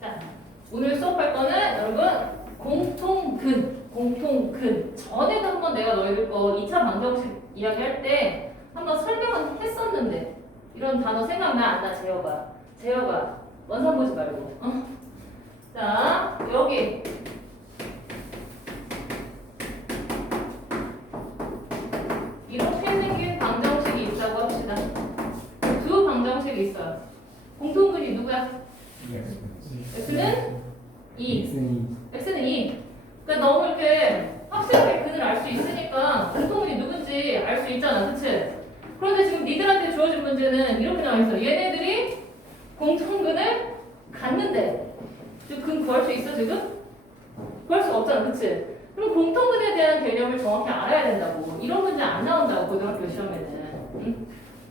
자, 오늘 수업할 거는 여러분 공통근, 공통근. 전에도 한번 내가 너희들 거 2차 방정식 이야기할 때 한번 설명은 했었는데 이런 단어 생각나 안 나? 재혁아. 재혁아. 원산 보지 말고. 어? 자, 여기 x는 2. x는 2. 그러니까 너무 이렇게 확실하게 근을 알 수 있으니까 공통근이 누군지 알 수 있잖아. 그치? 그런데 지금 니들한테 주어진 문제는 이렇게 나와 있어. 얘네들이 공통근을. 지금 근 구할 수 있어, 지금? 구할 수가 없잖아. 그치? 그럼 공통근에 대한 개념을 정확히 알아야 된다고. 이런 문제 안 나온다고, 고등학교 시험에는. 응?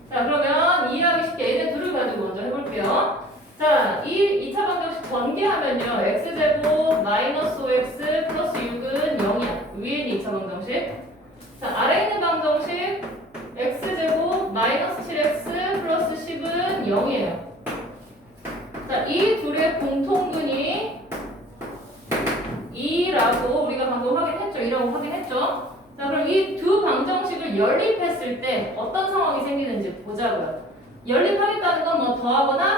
자, 그러면 이해하기 쉽게 얘네 둘을 가지고 먼저 해볼게요. 자, 이 2차 방정식 전개하면요. x제곱 마이너스 5x 플러스 6은 0이야. 위에 있는 2차 방정식. 자, 아래 있는 방정식 x제곱 마이너스 7x 플러스 10은 0이에요. 자, 이 둘의 공통근이 2라고 우리가 방금 확인했죠. 2라고 확인했죠. 자, 그럼 이 두 방정식을 연립했을 때 어떤 상황이 생기는지 보자고요. 연립하겠다는 건 뭐 더하거나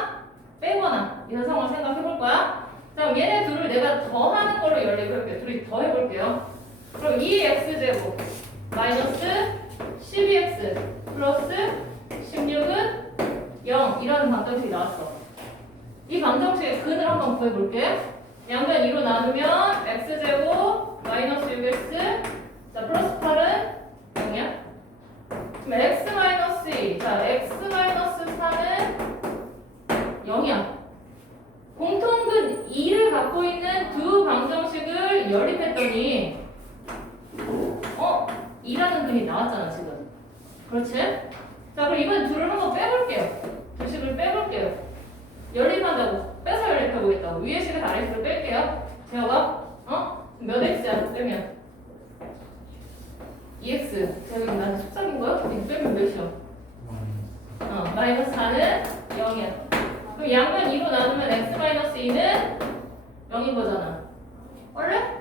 빼거나 이런 상황을 생각해 볼 거야. 자, 그럼 얘네 둘을 내가 더하는 걸로 연립을 할게요. 둘이 더해볼게요. 그럼 2x제곱 마이너스 12x 플러스 16은 0 이라는 방정식이 나왔어. 이 방정식의 근을 한번 구해볼게. 양변 2로 나누면 x제곱 마이너스 6x 자 플러스 8은 0이야. 그럼 x 마이너스 2. 자 x 마이너스 4는 0이야. 공통근 2를 갖고 있는 두 연립했더니 어? 2라는 근이 나왔잖아 지금. 그렇지? 자 그럼 이번 둘을 한번 빼볼게요. 두 식을 빼볼게요. 연립한다고 빼서 연립해보겠다고 위에 식을 아래 식을 뺄게요 제가 어? 몇 x야 빼면 2x 제가 나한테 속삭인 거야? 이거 빼면 몇이야? 어 마이너스 4는 0이야 그럼 양변 2로 나누면 x 마이너스 2는 0인 거잖아 원래?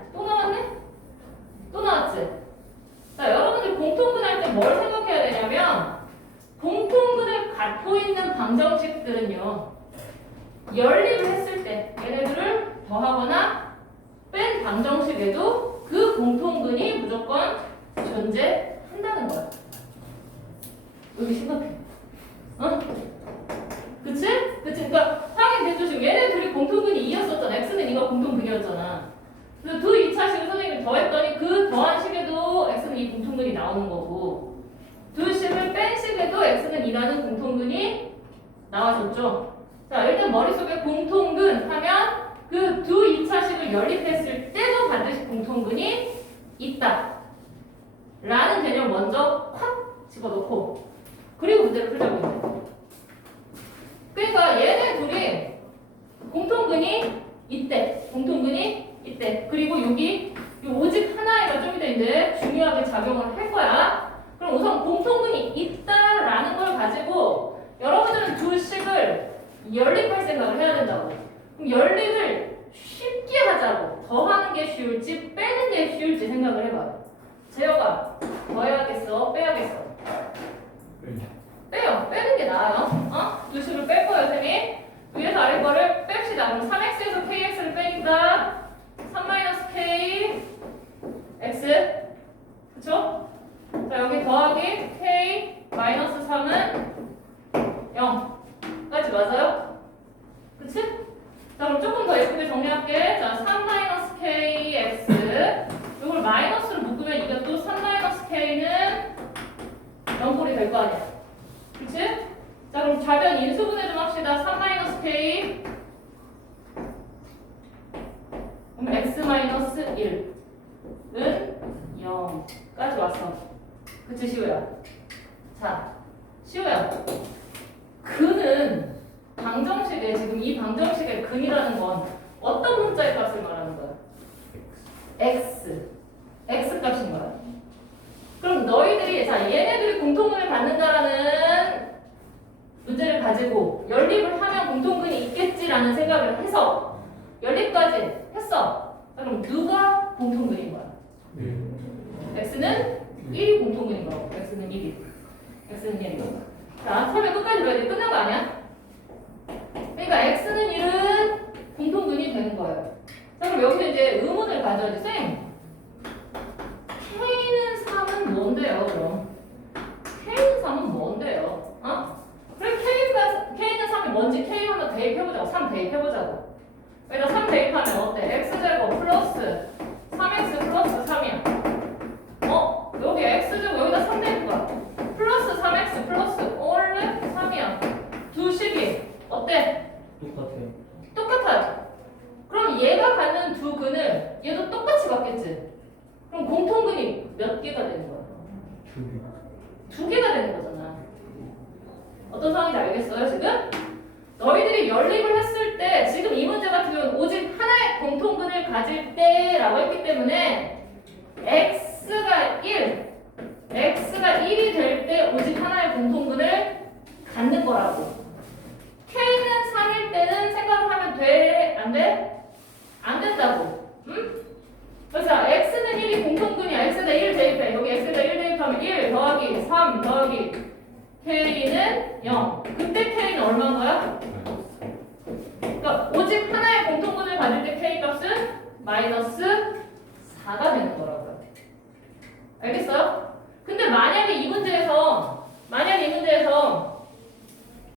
나왔지? 자 여러분들 공통분 할 때 뭘 생각해야 되냐면 공통분을 갖고 있는 방정식들은요 연립을 했을 때 얘네들을 더하거나 뺀 방정식에도 그 공통근이 무조건 존재한다는 거야. 여기 심각해. 어? 그치? 그치? 그러니까 확인됐죠? 지금 얘네 둘이 공통근이 2였었잖아. x는 2가 공통근이었잖아. 그래서 두 2차식을 선생님이 더했더니 그 더한 식에도 x는 2 공통근이 나오는 거고 두 식을 뺀 식에도 x는 2라는 공통근이 나와줬죠. 자, 일단 머릿속에 공통근 하면 그 두 2차식을 연립했을 때도 반드시 공통근이 있다. 라는 개념 먼저 확 집어넣고 그리고 문제를 풀자고 있네. 그러니까 얘네 둘이 공통근이 있대. 공통근이 있대. 그리고 여기 이 오직 하나에가 좀 이따 이제 중요하게 작용을 할 거야. 그럼 우선 공통근이 있다라는 걸 가지고 여러분들은 두 식을 연립할 생각을 해야 된다고. 그럼 연립을 쉽게 하자고. 더 하는 게 쉬울지 빼는 게 쉬울지 생각을 해봐. 재혁아, 더 해야겠어? 빼야겠어? 빼요. 빼는 게 나아요. 어? 두 식을 뺄 거예요, 쌤이. 위에서 아래 거를 뺍시다. 그럼 3x에서 kx를 빼니까 3-k x 그쵸? 자, 여기 더하기 k 마이너스 3은 0 까지 맞아요? 그치? 자 그럼 조금 더 예쁘게 정리할게. 자 3-kx 이걸 마이너스로 묶으면 이것도 3-k는 0꼴이 될 거 아니야. 그치? 자 그럼 좌변 인수분해 좀 합시다. 3-k 그럼 x 1은 0까지 왔어. 그치 시우야? 자 시우야. 근은 방정식에 지금 이 방정식의 근이라는 건 어떤 문자의 값을 말하는 거야? x. x 값인 거야. 그럼 너희들이 자 얘네들이 공통근을 갖는다라는 문제를 가지고 연립을 하면 공통근이 있겠지라는 생각을 해서 연립까지 했어. 자, 그럼 누가 공통근인 거야? x는 1이 공통근인 거고 x는 1이 x는 1이고 자 처음에 끝까지 봐야 돼 끝난 거 아니야? 그러니까 x는 1은 공통근이 되는 거예요 자 그럼 여기서 이제 의문을 가져야지 쌤 k는 3은 뭔데요 그럼 k는 3은 뭔데요? 어? k가, k는 3이 뭔지 k 한번 대입해보자고 3 대입해보자고 여기다 3 대입하면 어때? x제곱 플러스 3x 플러스 3이야 어? 여기 x제곱 여기다 3 대입 거야 플러스 3x 플러스 원래 3이야 두 식이 어때? 똑같아요. 똑같아요 그럼 얘가 갖는 두 근을 얘도 똑같이 갖겠지 그럼 공통근이 몇 개가 되는 거야? 두 개가 되는 거잖아. 어떤 상황인지 알겠어요, 지금? 너희들이 연립을 했을 때, 지금 이 문제 같은 경우는 오직 하나의 공통근을 가질 때라고 했기 때문에, x가 1, x가 1이 될 때 오직 하나의 공통근을 갖는 거라고. k는 3일 때는 생각을 하면 돼? 안 돼? 안 된다고. 응? 그래서 x는 1이 공통근이야. x에다 1 대입해. 여기 x에 다1 대입하면 1 더하기 3 더하기 k는 0. 그때 k는 얼마인 거야? 그러니까 오직 하나의 공통근을 가질 때 k 값은 마이너스